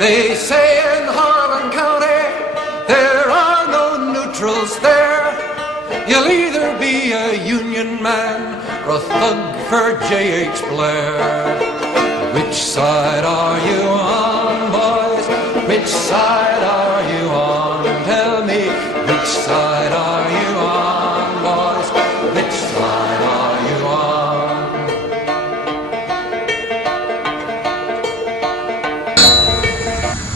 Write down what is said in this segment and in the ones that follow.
They say in Harlan County there are no neutrals there. You'll either be a Union man or a thug for J.H. Blair. Which side are you on, boys? Which side are you on? Tell me, which side are you on, boys? Which side are you on?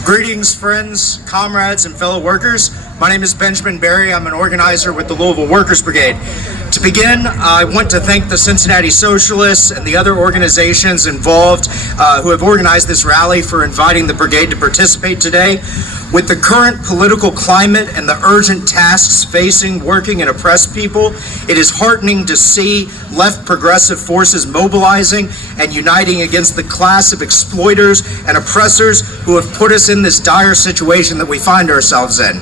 Greetings, friends, comrades, and fellow workers. My name is Benjamin Berry. I'm an organizer with the Louisville Workers Brigade. To begin, I want to thank the Cincinnati Socialists and the other organizations involved who have organized this rally for inviting the brigade to participate today. With the current political climate and the urgent tasks facing working and oppressed people, it is heartening to see left progressive forces mobilizing and uniting against the class of exploiters and oppressors who have put us in this dire situation that we find ourselves in.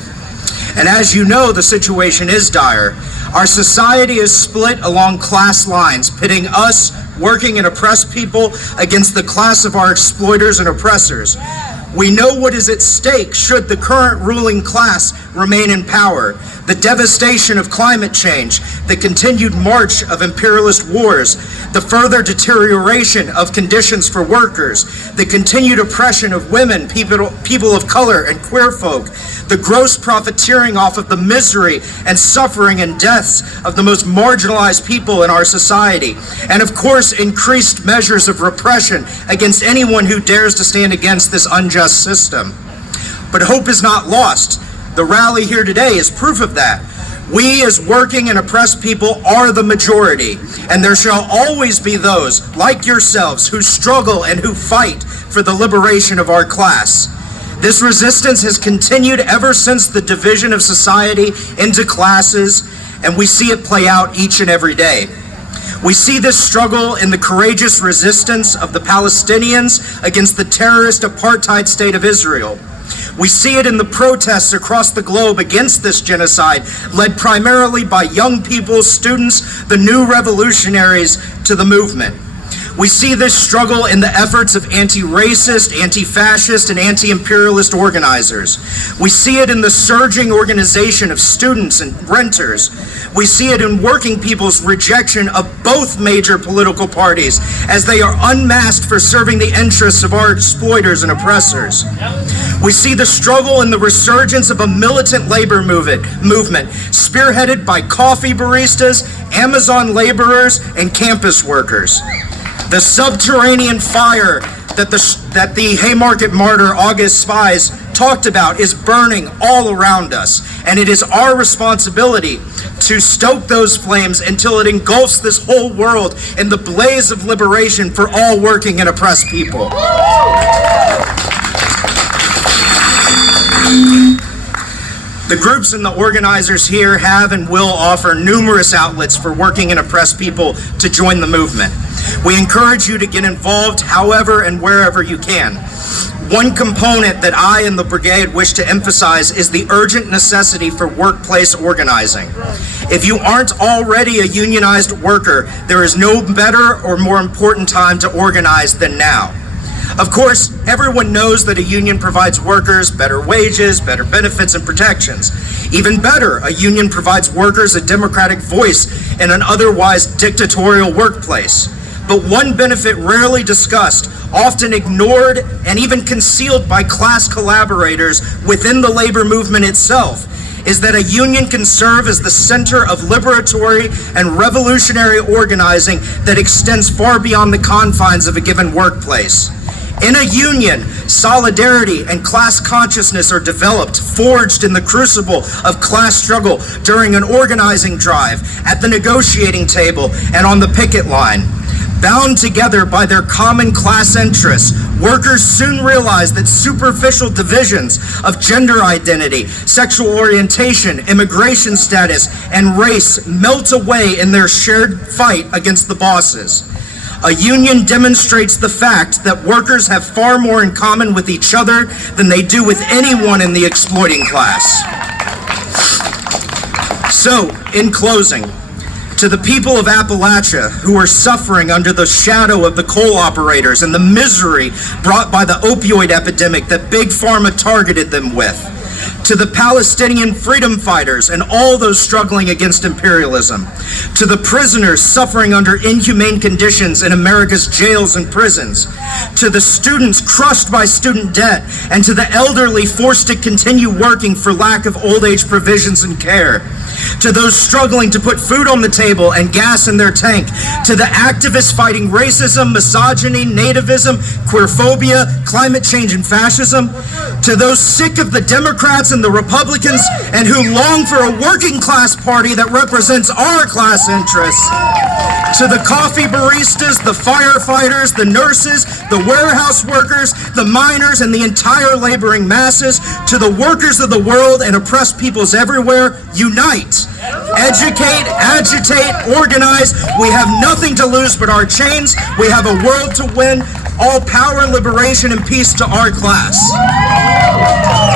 And as you know, the situation is dire. Our society is split along class lines, pitting us, working and oppressed people, against the class of our exploiters and oppressors. We know what is at stake should the current ruling class remain in power. The devastation of climate change, the continued march of imperialist wars, the further deterioration of conditions for workers, the continued oppression of women, people of color, and queer folk, the gross profiteering off of the misery and suffering and deaths of the most marginalized people in our society, and of course increased measures of repression against anyone who dares to stand against this unjust system. But hope is not lost. The rally here today is proof of that. We as working and oppressed people are the majority, and there shall always be those like yourselves who struggle and who fight for the liberation of our class. This resistance has continued ever since the division of society into classes, and we see it play out each and every day. We see this struggle in the courageous resistance of the Palestinians against the terrorist apartheid state of Israel. We see it in the protests across the globe against this genocide, led primarily by young people, students, the new revolutionaries to the movement. We see this struggle in the efforts of anti-racist, anti-fascist, and anti-imperialist organizers. We see it in the surging organization of students and renters. We see it in working people's rejection of both major political parties as they are unmasked for serving the interests of our exploiters and oppressors. We see the struggle in the resurgence of a militant labor movement spearheaded by coffee baristas, Amazon laborers, and campus workers. The subterranean fire that the Haymarket martyr August Spies talked about is burning all around us, and it is our responsibility to stoke those flames until it engulfs this whole world in the blaze of liberation for all working and oppressed people. The groups and the organizers here have and will offer numerous outlets for working and oppressed people to join the movement. We encourage you to get involved however and wherever you can. One component that I and the brigade wish to emphasize is the urgent necessity for workplace organizing. If you aren't already a unionized worker, there is no better or more important time to organize than now. Of course, everyone knows that a union provides workers better wages, better benefits, and protections. Even better, a union provides workers a democratic voice in an otherwise dictatorial workplace. But one benefit rarely discussed, often ignored, and even concealed by class collaborators within the labor movement itself, is that a union can serve as the center of liberatory and revolutionary organizing that extends far beyond the confines of a given workplace. In a union, solidarity and class consciousness are developed, forged in the crucible of class struggle during an organizing drive, at the negotiating table, and on the picket line. Bound together by their common class interests, workers soon realize that superficial divisions of gender identity, sexual orientation, immigration status, and race melt away in their shared fight against the bosses. A union demonstrates the fact that workers have far more in common with each other than they do with anyone in the exploiting class. So, in closing, To the people of Appalachia who are suffering under the shadow of the coal operators and the misery brought by the opioid epidemic that Big Pharma targeted them with. To the Palestinian freedom fighters and all those struggling against imperialism. To the prisoners suffering under inhumane conditions in America's jails and prisons. To the students crushed by student debt, and to the elderly forced to continue working for lack of old age provisions and care. To those struggling to put food on the table and gas in their tank. To the activists fighting racism, misogyny, nativism, queerphobia, climate change, and fascism. To those sick of the Democrats and the Republicans and who long for a working class party that represents our class interests. To the coffee baristas, the firefighters, the nurses, the warehouse workers, the miners, and the entire laboring masses, to the workers of the world and oppressed peoples everywhere, unite. Educate, agitate, organize. We have nothing to lose but our chains. We have a world to win. All power, liberation, and peace to our class.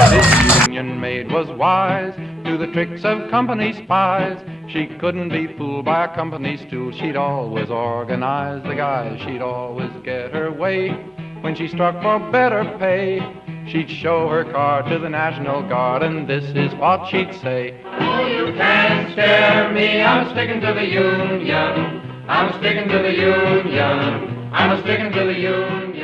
This union maid was wise to the tricks of company spies. She couldn't be fooled by a company stool. She'd always organize the guys. She'd always get her way. When she struck for better pay, she'd show her card to the National Guard, and this is what she'd say. Oh, you can't scare me. I'm sticking to the Union. I'm sticking to the Union. I'm sticking to the Union.